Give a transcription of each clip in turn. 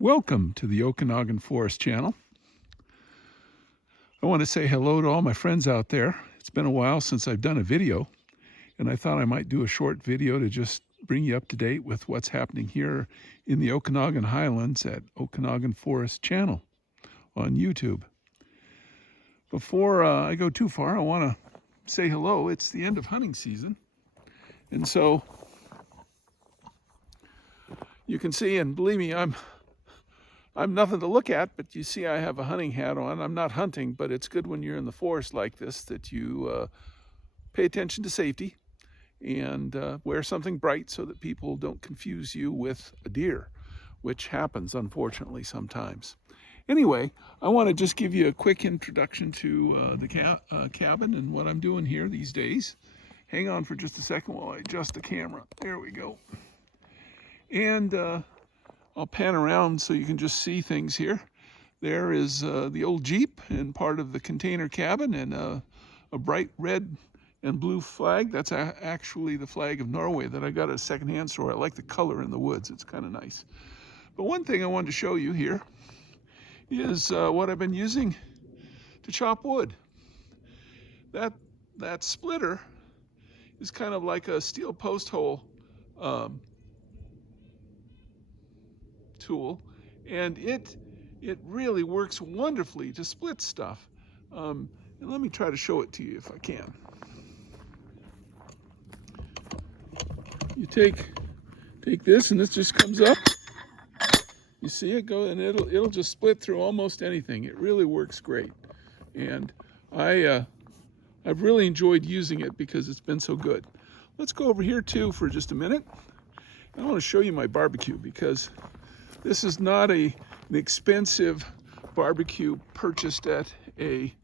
Welcome to the Okanogan Forest Channel. I want to say hello to all my friends out there. It's been a while since I've done a video, and I thought I might do a short video to just bring you up to date with what's happening here in the Okanogan Highlands at Okanogan Forest Channel on YouTube. Before I go too far, I want to say hello. It's the end of hunting season, and so you can see, and believe me, I'm nothing to look at, but you see I have a hunting hat on. I'm not hunting, but it's good when you're in the forest like this that you pay attention to safety and wear something bright so that people don't confuse you with a deer, which happens unfortunately sometimes. Anyway, I want to just give you a quick introduction to the cabin and what I'm doing here these days. Hang on for just a second while I adjust the camera. There we go. And I'll pan around so you can just see things here. There is the old Jeep and part of the container cabin and a bright red and blue flag. That's actually the flag of Norway that I got at a secondhand store. I like the color in the woods. It's kind of nice. But one thing I wanted to show you here is what I've been using to chop wood. That splitter is kind of like a steel post hole tool, and it really works wonderfully to split stuff. And let me try to show it to you if I can. You take this, and this just comes up. You see it go, and it'll just split through almost anything. It really works great, and I've really enjoyed using it because it's been so good. Let's go over here too for just a minute. I want to show you my barbecue because this is not an expensive barbecue purchased at a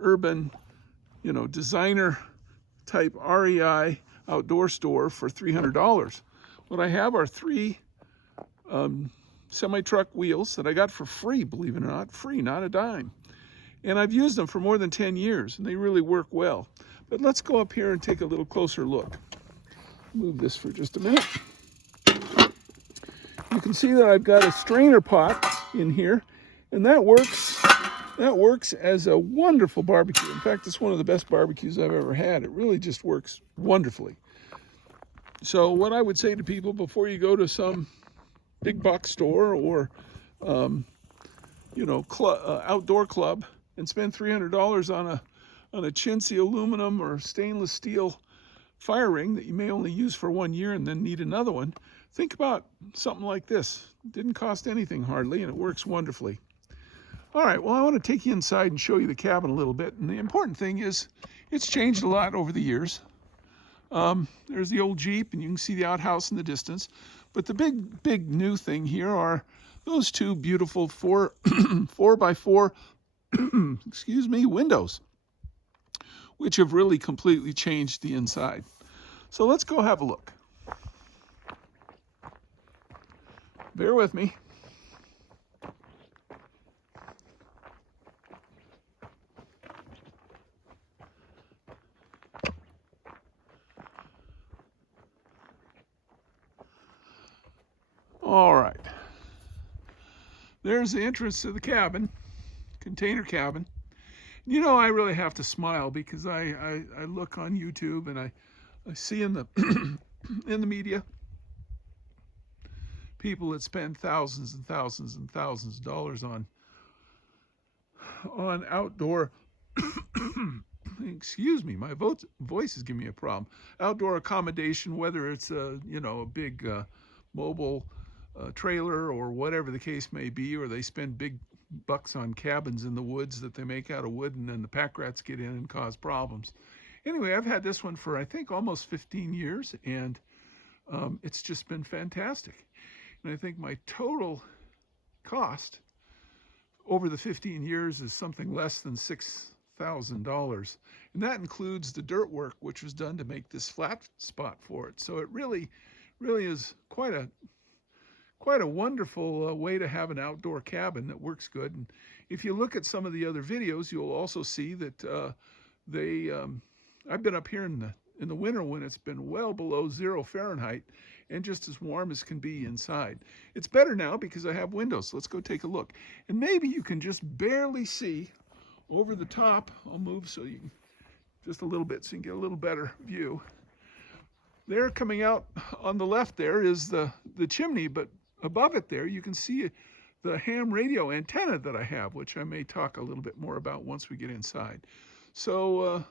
urban, designer type REI outdoor store for $300. What I have are three semi-truck wheels that I got for free, believe it or not, free, not a dime. And I've used them for more than 10 years, and they really work well. But let's go up here and take a little closer look. Move this for just a minute. You can see that I've got a strainer pot in here, and that works as a wonderful barbecue. In fact, it's one of the best barbecues I've ever had. It really just works wonderfully. So what I would say to people before you go to some big box store or outdoor club and spend $300 on a chintzy aluminum or stainless steel fire ring that you may only use for 1 year and then need another one, think about something like this. It didn't cost anything hardly, and it works wonderfully. All right, well, I want to take you inside and show you the cabin a little bit. And the important thing is it's changed a lot over the years. There's the old Jeep, and you can see the outhouse in the distance. But the big new thing here are those two beautiful 4x4 windows, which have really completely changed the inside. So let's go have a look. Bear with me. All right. There's the entrance to the cabin, container cabin. I really have to smile because I look on YouTube and I see in the in the media people that spend thousands and thousands and thousands of dollars on outdoor excuse me, my voice is giving me a problem. Outdoor accommodation, whether it's a big mobile trailer or whatever the case may be, or they spend big bucks on cabins in the woods that they make out of wood, and then the pack rats get in and cause problems. Anyway, I've had this one for I think almost 15 years, and it's just been fantastic. And I think my total cost over the 15 years is something less than $6,000. And that includes the dirt work, which was done to make this flat spot for it. So it really is quite a wonderful way to have an outdoor cabin that works good. And if you look at some of the other videos, you'll also see that I've been up here in in the winter when it's been well below 0 Fahrenheit and just as warm as can be inside. It's better now because I have windows. Let's go take a look. And maybe you can just barely see over the top. I'll move so you can just a little bit so you can get a little better view. There, coming out on the left there, is the chimney, but above it there you can see the ham radio antenna that I have, which I may talk a little bit more about once we get inside. So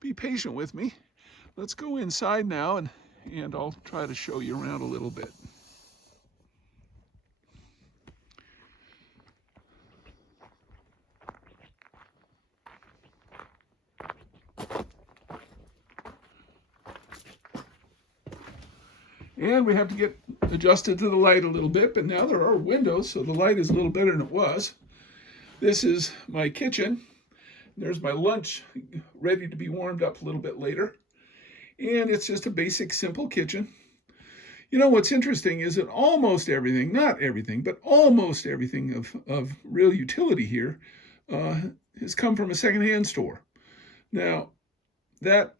be patient with me. Let's go inside now, and I'll try to show you around a little bit. And we have to get adjusted to the light a little bit, but now there are windows, so the light is a little better than it was. This is my kitchen. There's my lunch ready to be warmed up a little bit later. And it's just a basic, simple kitchen. You know, what's interesting is that almost everything, not everything, but almost everything of real utility here has come from a secondhand store. Now, that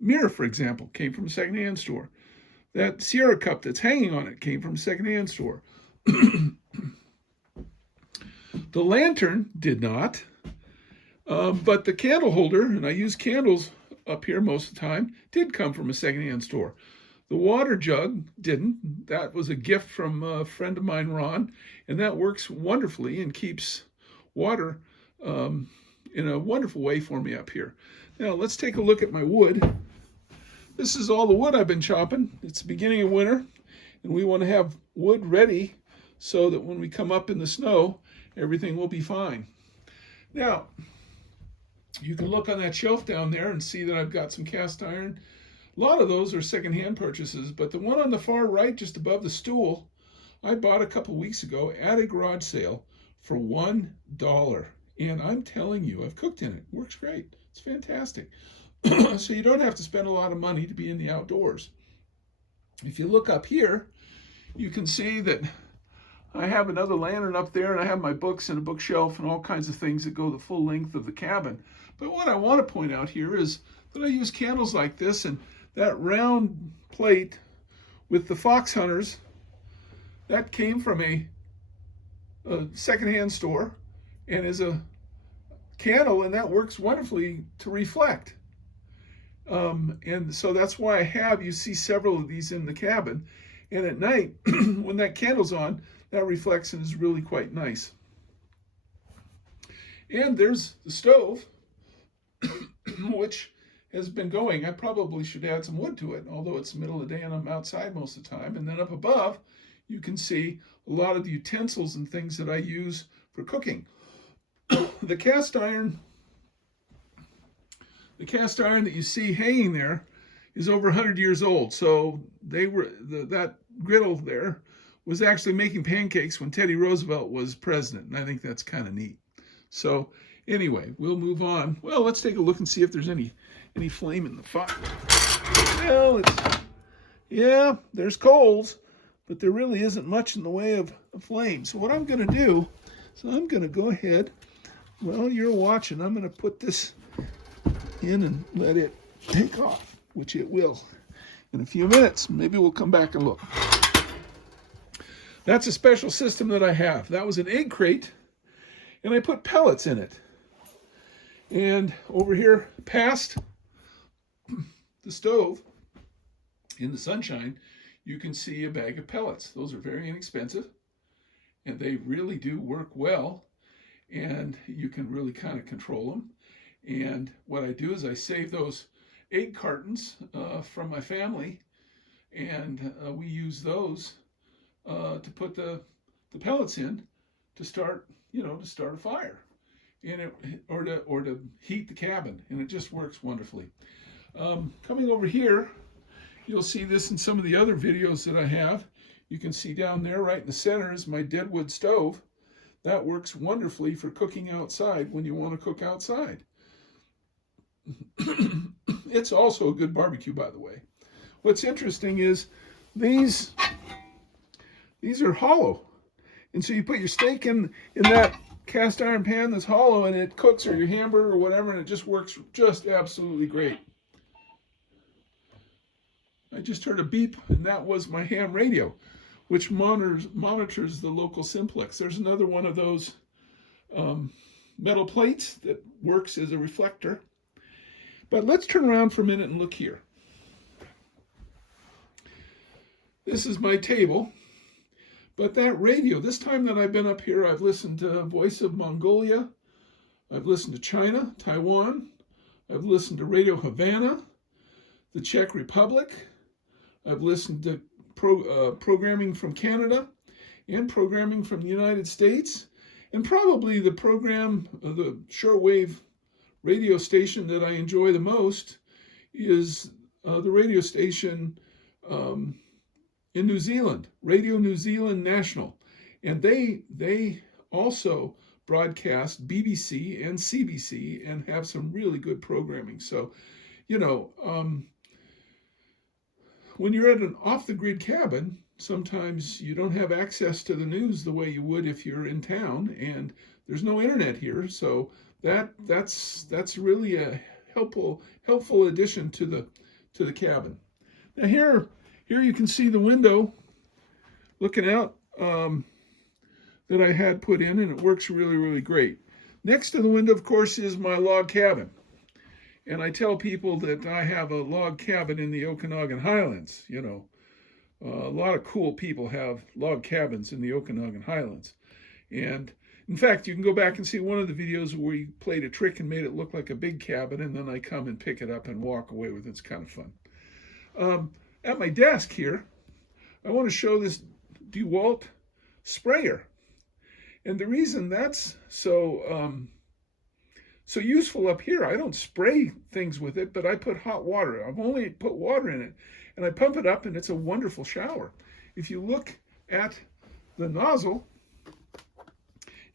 mirror, for example, came from a secondhand store. That Sierra cup that's hanging on it came from a secondhand store. The lantern did not, but the candle holder, and I use candles up here most of the time, did come from a secondhand store. The water jug didn't. That was a gift from a friend of mine, Ron, and that works wonderfully and keeps water in a wonderful way for me up here. Now, let's take a look at my wood. This is all the wood I've been chopping. It's the beginning of winter, and we want to have wood ready so that when we come up in the snow, everything will be fine. Now, you can look on that shelf down there and see that I've got some cast iron. A lot of those are secondhand purchases, but the one on the far right, just above the stool, I bought a couple weeks ago at a garage sale for $1. And I'm telling you, I've cooked in it. It works great. It's fantastic. So you don't have to spend a lot of money to be in the outdoors. If you look up here, you can see that I have another lantern up there, and I have my books and a bookshelf and all kinds of things that go the full length of the cabin. But what I want to point out here is that I use candles like this, and that round plate with the fox hunters, that came from a secondhand store and is a candle, and that works wonderfully to reflect. And so that's why you see several of these in the cabin. And at night, when that candle's on, that reflects and is really quite nice. And there's the stove, which has been going. I probably should add some wood to it, although it's the middle of the day and I'm outside most of the time. And then up above, you can see a lot of the utensils and things that I use for cooking. The cast iron that you see hanging there is over 100 years old. So that griddle there was actually making pancakes when Teddy Roosevelt was president, and I think that's kind of neat. So anyway, we'll move on. Well, let's take a look and see if there's any flame in the fire. Well, yeah, there's coals, but there really isn't much in the way of a flame. So what I'm going to do is I'm going to go ahead. Well, you're watching. I'm going to put this in and let it take off, which it will in a few minutes. Maybe we'll come back and look. That's a special system that I have. That was an egg crate, and I put pellets in it. And over here past the stove in the sunshine, you can see a bag of pellets. Those are very inexpensive, and they really do work well, and you can really kind of control them. And what I do is I save those egg cartons from my family, and we use those to put the pellets in to start a fire, and or to heat the cabin, and it just works wonderfully. Coming over here, you'll see this in some of the other videos that I have. You can see down there right in the center is my deadwood stove. That works wonderfully for cooking outside when you want to cook outside. It's also a good barbecue, by the way. What's interesting is these are hollow, and so you put your steak in that cast iron pan that's hollow, and it cooks, or your hamburger or whatever, and it just works just absolutely great. I just heard a beep, and that was my ham radio, which monitors the local simplex. There's another one of those metal plates that works as a reflector. But let's turn around for a minute and look here. This is my table. But that radio, this time that I've been up here, I've listened to Voice of Mongolia, I've listened to China, Taiwan, I've listened to Radio Havana, the Czech Republic, I've listened to programming from Canada and programming from the United States, and probably the program, the shortwave radio station that I enjoy the most is the radio station in New Zealand, Radio New Zealand National. And they also broadcast BBC and CBC and have some really good programming. So, you know, when you're at an off-the-grid cabin, sometimes you don't have access to the news the way you would if you're in town, and there's no internet here. So that's really a helpful addition to the cabin. Now here you can see the window looking out that I had put in, and it works really, really great. Next to the window, of course, is my log cabin. And I tell people that I have a log cabin in the Okanogan Highlands. You know, a lot of cool people have log cabins in the Okanogan Highlands. And in fact, you can go back and see one of the videos where we played a trick and made it look like a big cabin, and then I come and pick it up and walk away with it. It's kind of fun. At my desk here, I want to show this DeWalt sprayer. And the reason that's so useful up here, I don't spray things with it, but I put hot water. I've only put water in it, and I pump it up, and it's a wonderful shower. If you look at the nozzle,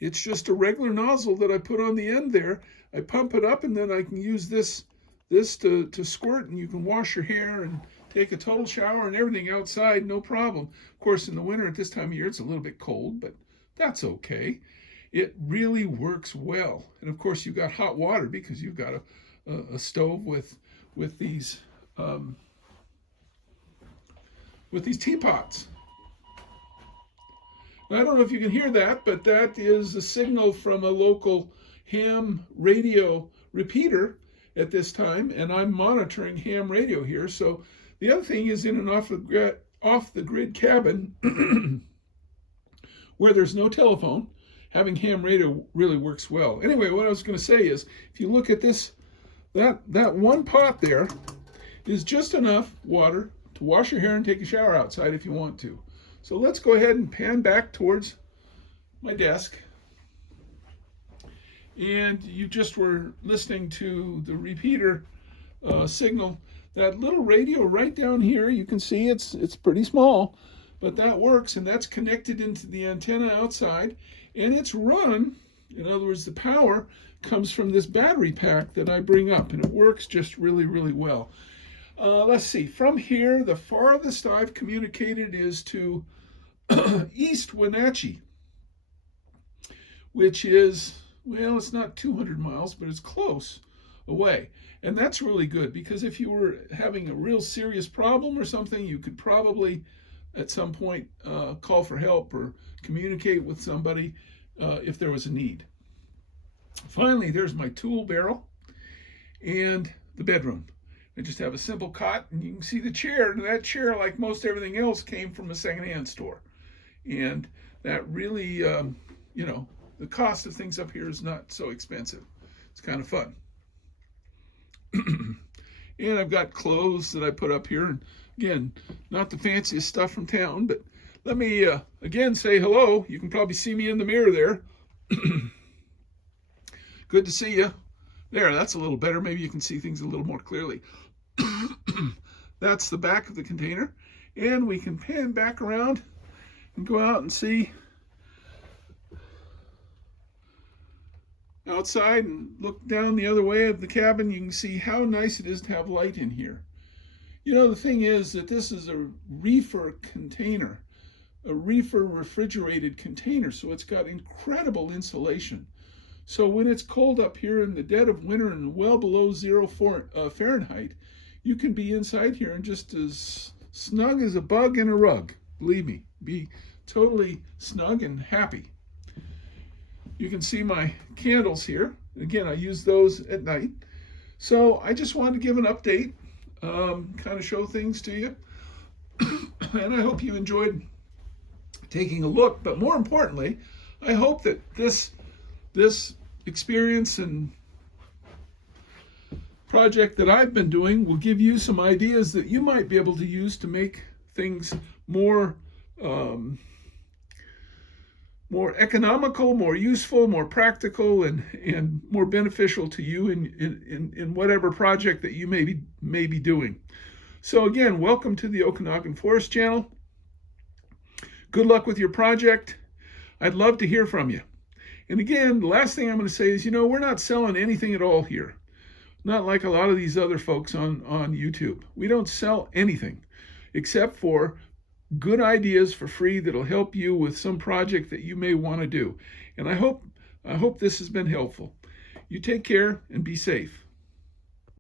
it's just a regular nozzle that I put on the end there. I pump it up, and then I can use this to squirt, and you can wash your hair and take a total shower and everything outside, no problem. Of course, in the winter at this time of year, it's a little bit cold, but that's okay. It really works well. And of course, you've got hot water because you've got a stove with these teapots. Now, I don't know if you can hear that, but that is a signal from a local ham radio repeater at this time, and I'm monitoring ham radio here. So the other thing is, in an off-the-grid cabin where there's no telephone, having ham radio really works well. Anyway, what I was going to say is, if you look at this, that one pot there is just enough water to wash your hair and take a shower outside if you want to. So let's go ahead and pan back towards my desk. And you just were listening to the repeater signal. That little radio right down here, you can see it's pretty small, but that works, and that's connected into the antenna outside, and it's run, in other words, the power comes from this battery pack that I bring up, and it works just really, really well. Let's see, from here, the farthest I've communicated is to East Wenatchee, which is, well, it's not 200 miles, but it's close away. And that's really good, because if you were having a real serious problem or something, you could probably at some point call for help or communicate with somebody if there was a need. Finally, there's my tool barrel and the bedroom. I just have a simple cot, and you can see the chair. And that chair, like most everything else, came from a secondhand store. And that really, you know, the cost of things up here is not so expensive. It's kind of fun. And I've got clothes that I put up here. And again, not the fanciest stuff from town, but let me again say hello. You can probably see me in the mirror there. Good to see you. There, that's a little better. Maybe you can see things a little more clearly. That's the back of the container. And we can pan back around and go out and see outside and look down the other way of the cabin. You can see how nice it is to have light in here. You know, the thing is that this is a reefer container, a reefer refrigerated container, so it's got incredible insulation. So when it's cold up here in the dead of winter and well below 0 Fahrenheit, you can be inside here and just as snug as a bug in a rug. Believe me, be totally snug and happy. You can see my candles here. Again, I use those at night. So I just wanted to give an update, kind of show things to you. And I hope you enjoyed taking a look. But more importantly, I hope that this experience and project that I've been doing will give you some ideas that you might be able to use to make things more economical, more useful, more practical, and more beneficial to you in whatever project that you may be doing. So again, welcome to the Okanogan Forest Channel. Good luck with your project. I'd love to hear from you. And again, the last thing I'm going to say is, we're not selling anything at all here. Not like a lot of these other folks on YouTube. We don't sell anything except for good ideas for free that'll help you with some project that you may want to do. And I hope this has been helpful. You take care and be safe.